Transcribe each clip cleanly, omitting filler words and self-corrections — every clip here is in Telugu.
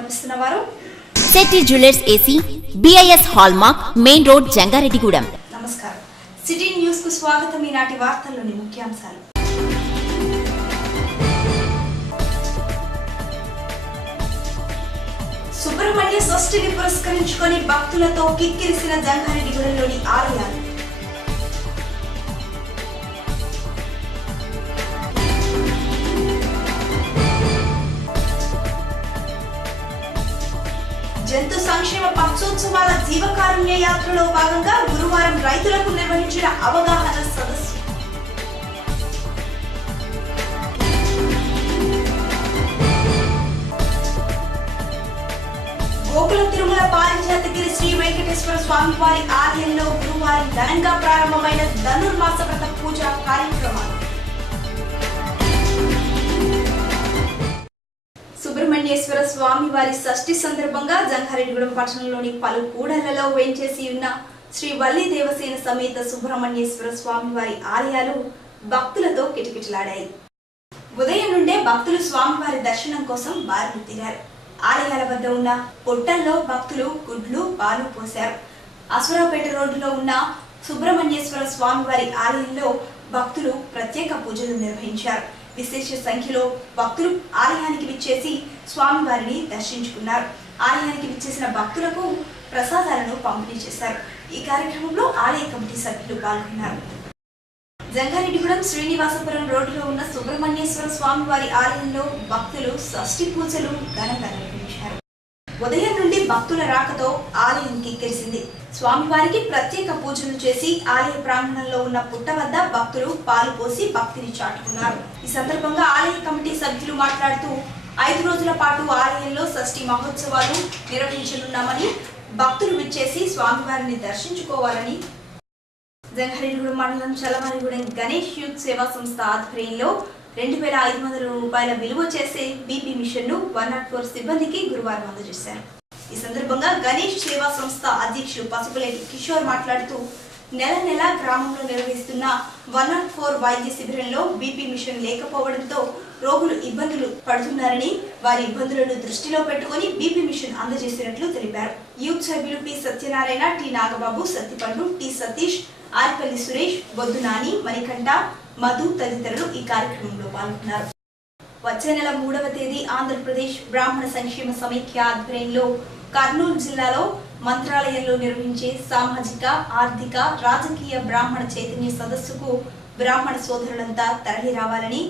సమర్పిస్తున్న వారు Setti jewellers AC, BIS hallmark, main road, Jangareddygudem. నమస్కారం. సిటీ న్యూస్ కు స్వాగతం. ఈనాటి వార్తల్లోని ముఖ్యాంశాలు. సుబ్రహ్మణ్య షష్ఠిని పురస్కరించుకొని భక్తులతో కిక్కిరిసిన జంగారెడ్డిగూడెంలోని ఆలయాలు. జంతు సంక్షేమ పక్షోత్సవాల జీవకారుణ్య యాత్రలో భాగంగా గురువారం రైతులకు నిర్వహించిన అవగాహన సదస్సు. గోకుల తిరుమల పారిజాతగిరి శ్రీ వెంకటేశ్వర స్వామి వారి ఆలయంలో గురువారం ఘనంగా ప్రారంభమైన ధనుర్మాస వ్రత పూజ కార్యక్రమాలు. సుబ్రహ్మణ్యేశ్వర స్వామి వారి షష్ఠి సందర్భంగా జంగారెడ్డిగూడెం పట్టణంలోని పలు కూడళ్లలో వేంచేసి ఉన్న శ్రీ వల్లి దేవసేన సమేత సుబ్రహ్మణ్యేశ్వర స్వామి వారి ఆలయాలు భక్తులతో కిటకిటలాడాయి. ఉదయం నుండే భక్తులు స్వామివారి దర్శనం కోసం బారులు తీరారు. ఆలయాల వద్ద ఉన్న పొట్టల్లో భక్తులు గుడ్లు, పాలు పోశారు. అశ్వరావుపేట రోడ్డులో ఉన్న సుబ్రహ్మణ్యేశ్వర స్వామి వారి ఆలయంలో భక్తులు ప్రత్యేక పూజలు నిర్వహించారు. విశేష సంఖ్యలో భక్తులు ఆలయానికి విచ్చేసి స్వామివారిని దర్శించుకున్నారు. ఆలయానికి విచ్చేసిన భక్తులకు ప్రసాదాలను పంపిణీ చేశారు. ఈ కార్యక్రమంలో ఆలయ కమిటీ సభ్యులు పాల్గొన్నారు. జంగారెడ్డిగూడెం శ్రీనివాసపురం రోడ్డులో ఉన్న సుబ్రహ్మణ్యేశ్వర స్వామి వారి ఆలయంలో భక్తులు షష్ఠి పూజలు ఘనంగా నిర్వహించారు. ఉదయం నుండి భక్తుల రాకతో ఆలయం కిక్కిరిసింది. స్వామివారికి ప్రత్యేక పూజలు చేసి ఆలయ ప్రాంగణంలో ఉన్న పుట్ట వద్ద భక్తులు పాలు పోసి భక్తిని చాటుకున్నారు. ఈ సందర్భంగా ఆలయ కమిటీ సభ్యులు మాట్లాడుతూ 5 రోజుల పాటు ఆలయంలో షష్ఠి మహోత్సవాలు నిర్వహించనున్నామని, భక్తులు విచ్చేసి స్వామివారిని దర్శించుకోవాలని జంగారెడ్డిగూడెం మండలం చలమరిగూడెం గణేష్ యూత్ సేవా సంస్థ ఆధ్వర్యంలో 2500 రూపాయల విలువ చేసే BP మిషన్ ను 104 సిబ్బందికి గురువారం అందజేశారు. ఈ సందర్భంగా గణేష్ సేవా సంస్థ అధ్యక్షుడు పసుపులేటి కిషోర్ మాట్లాడుతూ నెల గ్రామంలో నిర్వహిస్తున్న 104 వైద్య శిబిరంలో BP మిషన్ లేకపోవడంతో రోగులు ఇబ్బందులు పడుతున్నారని, వారి ఇబ్బందులను దృష్టిలో పెట్టుకుని BP మిషన్ అందజేసినట్లు తెలిపారు. యూత్ సభ్యులు P Satyanarayana, T Nagababu, Sattipandu, T Satish, Arpalli Suresh, Boddu Nani, Manikanta, Madhu తదితరులు ఈ కార్యక్రమంలో పాల్గొన్నారు. వచ్చే నెల 3వ తేదీ ఆంధ్రప్రదేశ్ బ్రాహ్మణ సంక్షేమ సమైక్య ఆధ్వర్యంలో కర్నూలు జిల్లాలో మంత్రాలయంలో నిర్వహించే సామాజిక, ఆర్థిక, రాజకీయ బ్రాహ్మణ చైతన్య సదస్సుకు బ్రాహ్మణ సోదరులంతా తరలి రావాలని,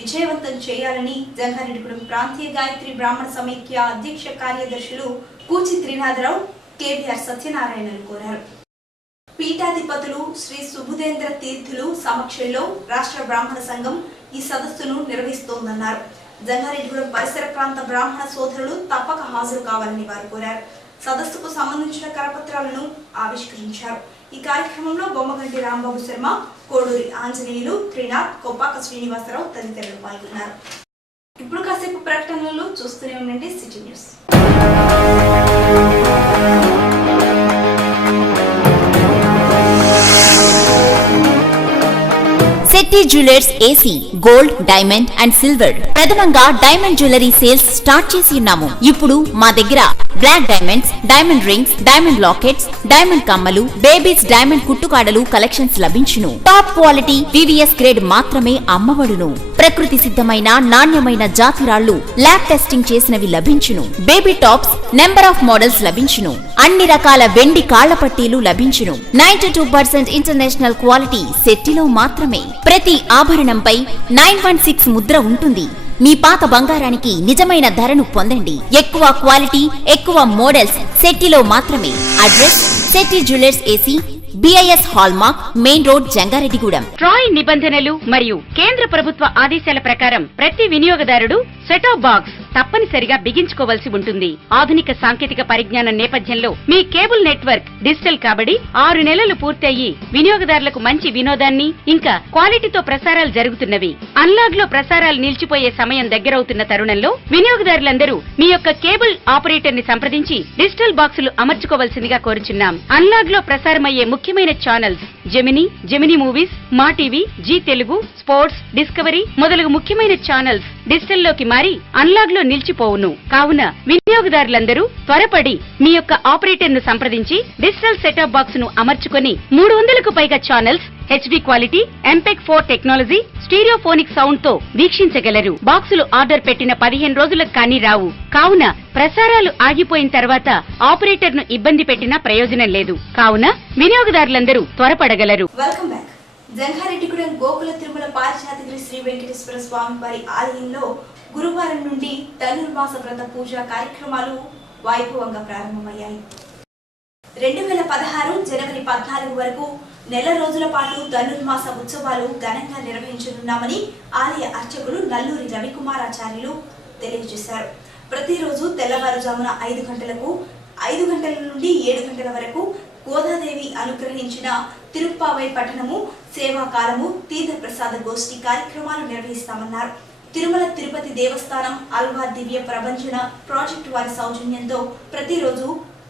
విజయవంతం చేయాలని జంగారెడ్డిగూడెం ప్రాంతీయ గాయత్రి బ్రాహ్మణ సమైక్య అధ్యక్ష కార్యదర్శులు కూచి త్రినాథరావు, KBR సత్యనారాయణలు కోరారు. పీఠాధిపతులు శ్రీ సుబుధేంద్ర తీర్థులు సమక్షంలో రాష్ట్ర బ్రాహ్మణ సంఘం ఈ సదస్సును నిర్వహిస్తోందన్నారు. జంగారెడ్డిగూడెం పరిసర ప్రాంత బ్రాహ్మణ సోదరులు తప్పక హాజరు కావాలని వారు కోరారు. సదస్సుకు సంబంధించిన కరపత్రాలను ఆవిష్కరించారు. ఈ కార్యక్రమంలో బొమ్మగంటి రాంబాబు శర్మ, కోడూరి ఆంజనేయులు, త్రినాథ్, కొప్పాక శ్రీనివాసరావు తదితరులు పాల్గొన్నారు. ఇప్పుడు కాసేపు ప్రకటనలు చూస్తూనే ఉండండి city news. Setti jewellers AC, gold, diamond and silver. ప్రథమంగా డైమండ్ జ్యువెలరీ సేల్స్ స్టార్ట్ చేసి ఉన్నాము. ఇప్పుడు మా దగ్గర black diamonds, diamond rings, diamond lockets, diamond కమ్మలు, బేబీస్ డైమండ్ కుట్టుకాడలు కలెక్షన్స్ లభించును. టాప్ క్వాలిటీ VVS గ్రేడ్ మాత్రమే అమ్మబడును. ప్రకృతి సిద్ధమైన నాణ్యమైన జాతిరాళ్లు ల్యాబ్ టెస్టింగ్ చేసినవి లభించును. Baby tops number of models లభించును. అన్ని రకాల వెండి కాళ్ల పట్టీలు లభించును. 92% ఇంటర్నేషనల్ క్వాలిటీ సెట్టిలో మాత్రమే. ప్రతి ఆభరణంపై 916 ముద్ర ఉంటుంది. మీ పాత బంగారానికి నిజమైన ధరను పొందండి. ఎక్కువ క్వాలిటీ, ఎక్కువ మోడల్స్ సెట్టిలో మాత్రమే. Address Setti jewellers AC, BIS hallmark, main road, Jangareddygudem. TRAI నిబంధనలు మరియు కేంద్ర ప్రభుత్వ ఆదేశాల ప్రకారం ప్రతి వినియోగదారుడు సెటాప్ బాక్స్ తప్పనిసరిగా బిగించుకోవాల్సి ఉంటుంది. ఆధునిక సాంకేతిక పరిజ్ఞానం నేపథ్యంలో మీ కేబుల్ నెట్వర్క్ డిజిటల్ కాబడి 6 నెలలు పూర్తయి వినియోగదారులకు మంచి వినోదాన్ని ఇంకా క్వాలిటీతో ప్రసారాలు జరుగుతున్నవి. అన్లాగ్ లో ప్రసారాలు నిలిచిపోయే సమయం దగ్గరవుతున్న తరుణంలో వినియోగదారులందరూ మీ యొక్క కేబుల్ ఆపరేటర్ ని సంప్రదించి డిజిటల్ బాక్సులు అమర్చుకోవాల్సిందిగా కోరుచున్నాం. అన్లాగ్ లో ప్రసారమయ్యే ముఖ్యమైన channels Gemini movies, Maa TV, Zee Telugu, sports, Discovery మొదలగు ముఖ్యమైన ఛానల్స్ డిజిటల్లోకి మారి అన్లాగ్ లో నిలిచిపోవును. కావున వినియోగదారులందరూ త్వరపడి మీ యొక్క ఆపరేటర్ ను సంప్రదించి డిజిటల్ సెటప్ బాక్స్ ను అమర్చుకొని 300కు పైగా channels, HD quality, MPEG 4 technology, stereophonic sound తో వీక్షించగలరు. బాక్సులు ఆర్డర్ పెట్టిన 15 రోజులకు కానీ రావు. కావున ప్రసారాలు ఆగిపోయిన తర్వాత ఆపరేటర్ ను ఇబ్బంది పెట్టినా ప్రయోజనం లేదు. కావున వినియోగదారులందరూ త్వరపడగలరు. Welcome back. జంగారెడ్డిగూడెం గోకుల తిరుమల పారిజాతగిరి శ్రీ వెంకటేశ్వర స్వామి వారి ఆలయంలో గురువారం నుండి ధనుర్మాస వ్రత పూజా కార్యక్రమాలు వైభవంగా ప్రారంభమయ్యాయి. 2016 జనవరి 14 వరకు నెల రోజుల పాటు ధనుర్మాస ఉత్సవాలు ఘనంగా నిర్వహించనున్నామని ఆలయ అర్చకులు నల్లూరి రవికుమారాచార్యులు తెలియజేశారు. ప్రతిరోజు తెల్లవారుజామున 5 గంటలకు 5 గంటల నుండి 7 గంటల వరకు గోదాదేవి అనుగ్రహించిన తిరుప్పావై పఠనము, సేవాకాలము, తీర్థ ప్రసాద గోష్ఠి కార్యక్రమాలు నిర్వహిస్తామన్నారు. తిరుమల తిరుపతి దేవస్థానం అల్వార్ దివ్య ప్రబంధన ప్రాజెక్టు వారి సౌజన్యంతో ప్రతిరోజు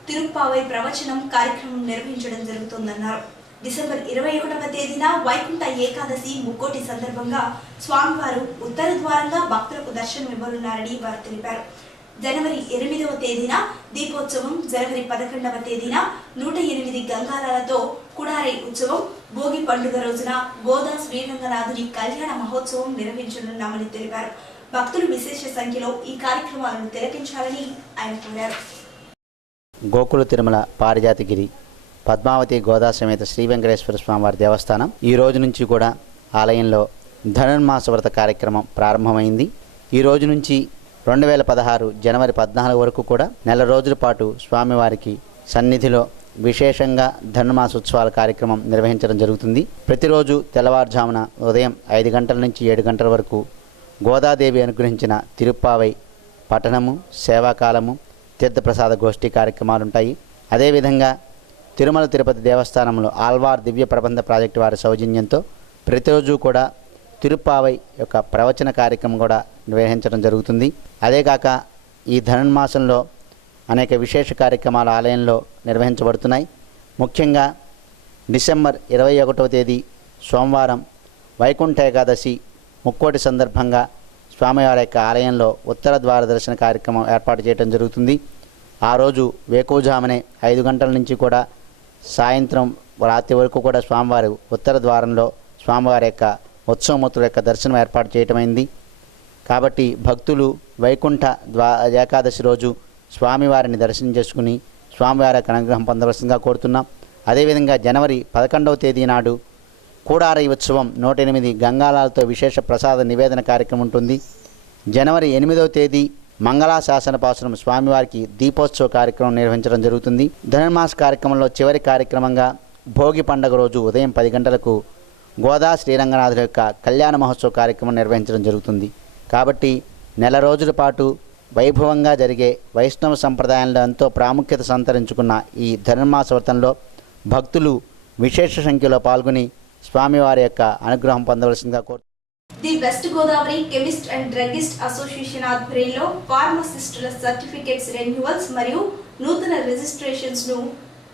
తిరుప్పావై ప్రవచనం కార్యక్రమం నిర్వహించడం జరుగుతోందన్నారు. డిసెంబర్ 21వ తేదీన వైకుంఠ ఏకాదశి ముక్కోటి సందర్భంగా స్వామివారు ఉత్తర ద్వారంగా భక్తులకు దర్శనం ఇవ్వనున్నారని వారు తెలిపారు. జనవరి 8వ తేదీన దీపోత్సవం, జనవరి 11వ తేదీన 108 గంగాలతో కుడారై ఉత్సవం, భోగి పండుగ రోజున గోదా శ్రీరంగనాథుని కళ్యాణ మహోత్సవం నిర్వహించనున్నామని తెలిపారు. భక్తులు విశేష సంఖ్యలో ఈ కార్యక్రమాలను తిలకించాలని ఆయన కోరారు. గోకుల తిరుమల పారిజాతగిరి పద్మావతి గోదా సమేత శ్రీ వెంకటేశ్వర స్వామివారి దేవస్థానం ఈ రోజు నుంచి కూడా ఆలయంలో ధనుర్మాస వ్రత కార్యక్రమం ప్రారంభమైంది. ఈ రోజు నుంచి 2016 జనవరి 14 వరకు కూడా నెల రోజుల పాటు స్వామివారికి సన్నిధిలో విశేషంగా ధనుర్మాస ఉత్సవాల కార్యక్రమం నిర్వహించడం జరుగుతుంది. ప్రతిరోజు తెల్లవారుజామున ఉదయం 5 గంటల నుంచి 7 గంటల వరకు గోదాదేవి అనుగ్రహించిన తిరుప్పావై పఠనము, సేవాకాలము, తీర్థప్రసాద గోష్ఠి కార్యక్రమాలు ఉంటాయి. అదేవిధంగా తిరుమల తిరుపతి దేవస్థానంలో ఆల్వార్ దివ్య ప్రబంధ ప్రాజెక్టు వారి సౌజన్యంతో ప్రతిరోజు కూడా తిరుప్పావై యొక్క ప్రవచన కార్యక్రమం కూడా నిర్వహించడం జరుగుతుంది. అదేకాక ఈ ధనుర్మాసంలో అనేక విశేష కార్యక్రమాలు ఆలయంలో నిర్వహించబడుతున్నాయి. ముఖ్యంగా డిసెంబర్ 21వ తేదీ సోమవారం వైకుంఠ ఏకాదశి ముక్కోటి సందర్భంగా స్వామివారి యొక్క ఆలయంలో ఉత్తర ద్వార దర్శన కార్యక్రమం ఏర్పాటు చేయడం జరుగుతుంది. ఆ రోజు వేకువజామునే 5 గంటల నుంచి కూడా సాయంత్రం రాత్రి వరకు కూడా స్వామివారి ఉత్తర ద్వారంలో స్వామివారి యొక్క ఉత్సవమూర్తుల యొక్క దర్శనం ఏర్పాటు చేయటమైంది. కాబట్టి భక్తులు వైకుంఠ ఏకాదశి రోజు స్వామివారిని దర్శనం చేసుకుని స్వామివారి యొక్క అనుగ్రహం పొందవలసిందిగా కోరుతున్నాం. అదేవిధంగా జనవరి 11వ తేదీ నాడు కూడారై ఉత్సవం 108 గంగాలాలతో విశేష ప్రసాద నివేదన కార్యక్రమం ఉంటుంది. జనవరి 8వ తేదీ మంగళాశాసన పాసురం స్వామివారికి దీపోత్సవ కార్యక్రమం నిర్వహించడం జరుగుతుంది. ధనుర్మాస కార్యక్రమంలో చివరి కార్యక్రమంగా భోగి పండుగ రోజు ఉదయం 10 గంటలకు గోదా శ్రీరంగనాథుల యొక్క కళ్యాణ మహోత్సవ కార్యక్రమం నిర్వహించడం జరుగుతుంది. కాబట్టి నెల రోజుల పాటు వైభవంగా జరిగే వైష్ణవ సంప్రదాయంలో ఎంతో ప్రాముఖ్యత సంతరించుకున్న ఈ ధనుర్మాస వ్రతంలో భక్తులు విశేష సంఖ్యలో పాల్గొని స్వామివారి యొక్క అనుగ్రహం పొందవలసిందిగా కోరు. The west Godavari chemist and druggist association ఆధ్వర్యంలో ఫార్మసిస్టుల సర్టిఫికేట్స్ రెన్యువల్స్ మరియు నూతన రిజిస్ట్రేషన్స్ ను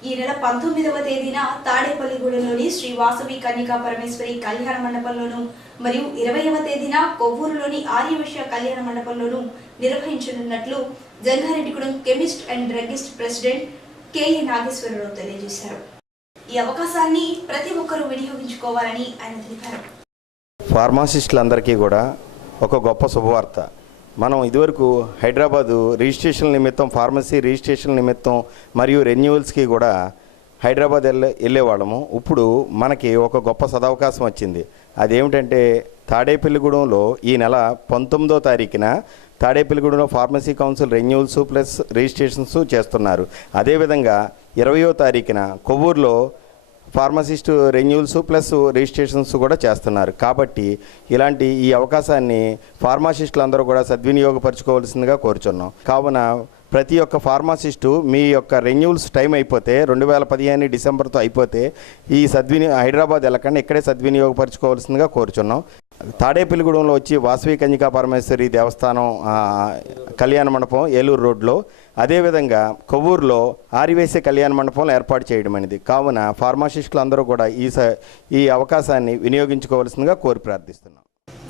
ఈ నెల 19వ తేదీన తాడేపల్లిగూడెంలోని శ్రీ వాసవి కన్యకా పరమేశ్వరి కళ్యాణ మండపంలోను మరియు 20వ తేదీన కొవ్వూరులోని ఆర్యవైశ్య కళ్యాణ మండపంలోను నిర్వహించనున్నట్లు Jangareddygudem chemist and druggist president K A Nageswara Rao తెలియజేశారు. ఈ అవకాశాన్ని ప్రతి ఒక్కరూ వినియోగించుకోవాలని ఆయన తెలిపారు. ఫార్మాసిస్టులందరికీ కూడా ఒక గొప్ప శుభవార్త. మనం ఇదివరకు హైదరాబాదు రిజిస్ట్రేషన్ నిమిత్తం, ఫార్మసీ రిజిస్ట్రేషన్ నిమిత్తం మరియు రెన్యువల్స్కి కూడా హైదరాబాద్ వెళ్ళేవాళ్ళము. ఇప్పుడు మనకి ఒక గొప్ప సదవకాశం వచ్చింది. అదేమిటంటే తాడేపల్లిగూడెంలో ఈ నెల 19వ తారీఖున తాడేపల్లిగూడెంలో pharmacy council renewals plus registrations చేస్తున్నారు. అదేవిధంగా 20వ తారీఖున కొవ్వూరులో ఫార్మసిస్ట్ రెన్యువల్స్ ప్లస్ రిజిస్ట్రేషన్స్ కూడా చేస్తున్నారు. కాబట్టి ఇలాంటి ఈ అవకాశాన్ని ఫార్మాసిస్టులందరూ కూడా సద్వినియోగపరచుకోవాల్సిందిగా కోరుచున్నాం. కావున ప్రతి ఒక్క ఫార్మాసిస్టు మీ యొక్క రెన్యువల్స్ టైం అయిపోతే 2015 డిసెంబర్తో అయిపోతే ఈ హైదరాబాద్ వెళ్ళకుండా ఇక్కడే సద్వినియోగపరచుకోవాల్సిందిగా కోరుచున్నాం. తాడేపల్లిగూడెంలో వచ్చి వాసవి కన్యకా పరమేశ్వరి దేవస్థానం కళ్యాణ మండపం ఏలూరు రోడ్లో, అదేవిధంగా కొవ్వూరులో ఆర్యవైశ్య కళ్యాణ మండపంలో ఏర్పాటు చేయడం అనేది. కావున ఫార్మాసిస్టులు అందరూ కూడా ఈ అవకాశాన్ని వినియోగించుకోవాల్సిందిగా కోరి ప్రార్థిస్తున్నాం.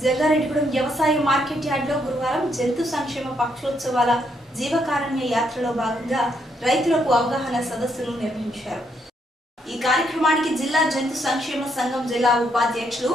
జంగారెడ్డిగూడెం వ్యవసాయ మార్కెట్ యార్డ్లో గురువారం జంతు సంక్షేమ పక్షోత్సవాల జీవకారుణ్య యాత్రలో భాగంగా రైతులకు అవగాహన సదస్సును నిర్వహించారు. ఈ కార్యక్రమానికి జిల్లా జంతు సంక్షేమ సంఘం జిల్లా ఉపాధ్యక్షులు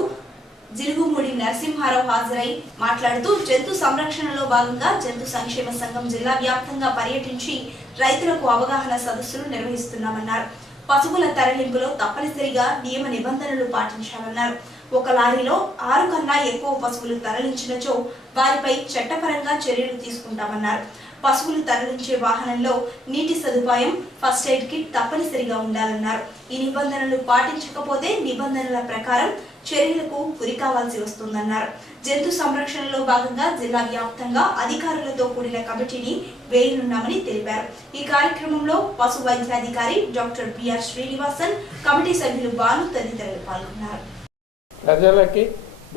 జిలుగుమూడి నరసింహారావు హాజరై మాట్లాడుతూ జంతు సంరక్షణలో భాగంగా జంతు సంక్షేమ సంఘం జిల్లా వ్యాప్తంగా పర్యటించి రైతులకు అవగాహన సదస్సులు నిర్వహిస్తున్నామన్నారు. పశువుల తరలింపులో తప్పనిసరిగా నియమ నిబంధనలు పాటించాలన్నారు. ఒక లారీలో 6 కన్నా ఎక్కువ పశువులు తరలించినచో వారిపై చట్టపరంగా చర్యలు తీసుకుంటామన్నారు. పశువులు తరలించే వాహనంలో నీటి సదుపాయం, ఫస్ట్ ఎయిడ్ కిట్ తప్పనిసరిగా ఉండాలన్నారు. ఈ నిబంధనలు పాటించకపోతే నిబంధనల ప్రకారం చర్యలకు గురికావాల్సి వస్తుందన్నారు. జంతు సంరక్షణలో భాగంగా జిల్లా వ్యాప్తంగా అధికారులతో కూడిన కమిటీని వేయనున్నామని తెలిపారు. ఈ కార్యక్రమంలో పశు వైద్యాధికారి డాక్టర్ బిఆర్ శ్రీనివాసన్, కమిటీ సభ్యులు బాలు తదితరులు పాల్గొన్నారు. ప్రజలకి,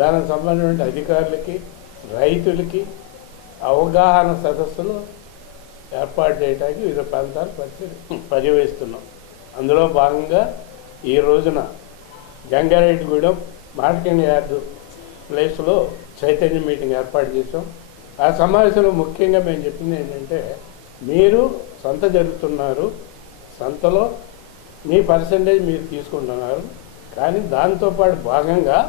దానికి సంబంధించిన అధికారులకి, రైతులకి అవగాహన సదస్సులు ఏర్పాటు చేయడానికి వివిధ ప్రాంతాలు పర్యవేస్తున్నాం. అందులో భాగంగా ఈ రోజున జంగారెడ్డిగూడెం మార్కెట్ యార్డు ప్లేస్లో చైతన్య మీటింగ్ ఏర్పాటు చేసాం. ఆ సమావేశంలో ముఖ్యంగా మేము చెప్పింది ఏంటంటే, మీరు సంత జరుపుతున్నారు, సంతలో మీ పర్సంటేజ్ మీరు తీసుకుంటున్నారు, కానీ దాంతోపాటు భాగంగా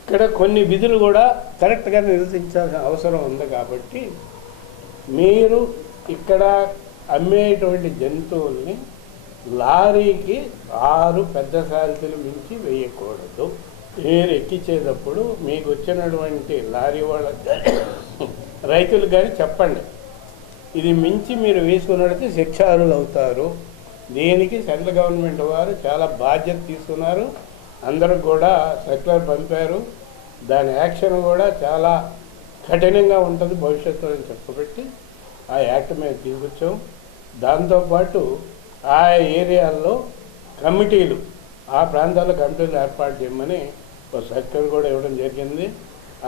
ఇక్కడ కొన్ని విధులు కూడా కరెక్ట్గా నిర్వహించాల్సిన అవసరం ఉంది. కాబట్టి మీరు ఇక్కడ అమ్మేటువంటి జంతువుల్ని లారీకి 6 పెద్ద సాల్తీలు మించి వేయకూడదు. మీరు ఎక్కించేటప్పుడు మీకు వచ్చినటువంటి లారీ వాళ్ళకి రైతులు కానీ చెప్పండి, ఇది మించి మీరు వేసుకున్నట్లయితే శిక్షార్హులు అవుతారు. దీనికి సెంట్రల్ గవర్నమెంట్ వారు చాలా బాధ్యత తీసుకున్నారు. అందరూ కూడా సర్క్యులర్ పంపారు. దాని యాక్షన్ కూడా చాలా కఠినంగా ఉంటుంది భవిష్యత్తులో అని చెప్పబెట్టి ఆ యాక్ట్ మేము తీసుకొచ్చాం. దాంతోపాటు ఆ ఏరియాల్లో కమిటీలు, ఆ ప్రాంతాల్లో కమిటీలు ఏర్పాటు చేయమని ఒక సర్క్యులర్ కూడా ఇవ్వడం జరిగింది.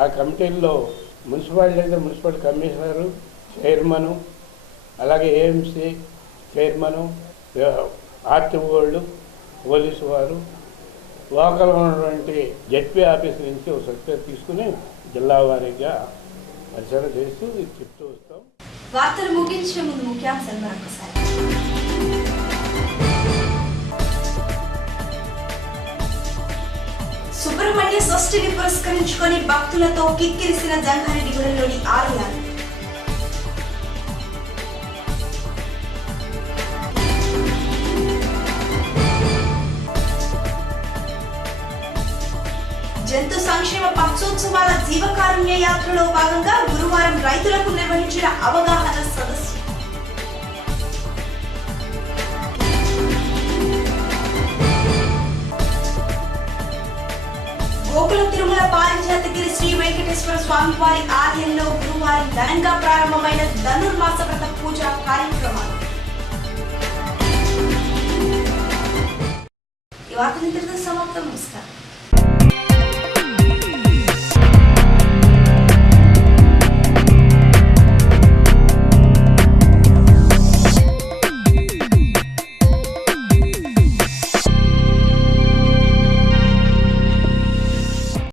ఆ కమిటీల్లో మున్సిపాలిటీ అయితే మున్సిపల్ కమిషనరు, చైర్మను, అలాగే ఏఎంసీ చైర్మను, ఆర్టీఓ వాళ్ళు, పోలీసు వారు, లోకల్ ఉన్నటువంటి జెడ్పీ ఆఫీస్ నుంచి ఒక సర్క్యులర్ తీసుకుని జిల్లా వారీగా పరిశీలన చేస్తూ చెప్తూ వస్తాం. వార్తలు ముగించే ముందు ముఖ్యాంశాలు మరొకసారి. సుబ్రహ్మణ్య షష్ఠిని పురస్కరించుకొని భక్తులతో కిక్కిరిసిన జంగారెడ్డిగూడెంలోని ఆలయాలు. జంతు సంక్షేమ పక్షోత్సవాల జీవకారుణ్య యాత్రలో భాగంగా గురువారం రైతులకు నిర్వహించిన అవగాహన సదస్సు. గోకుల తిరుమల పారిజాతగిరి శ్రీ వెంకటేశ్వర స్వామి వారి ఆలయంలో గురువారం ఘనంగా ప్రారంభమైన ధనుర్మాస వ్రత పూజ కార్యక్రమాలు. ఈ వార్తలు ఇంతటితో సమాప్తం. నమస్కారం.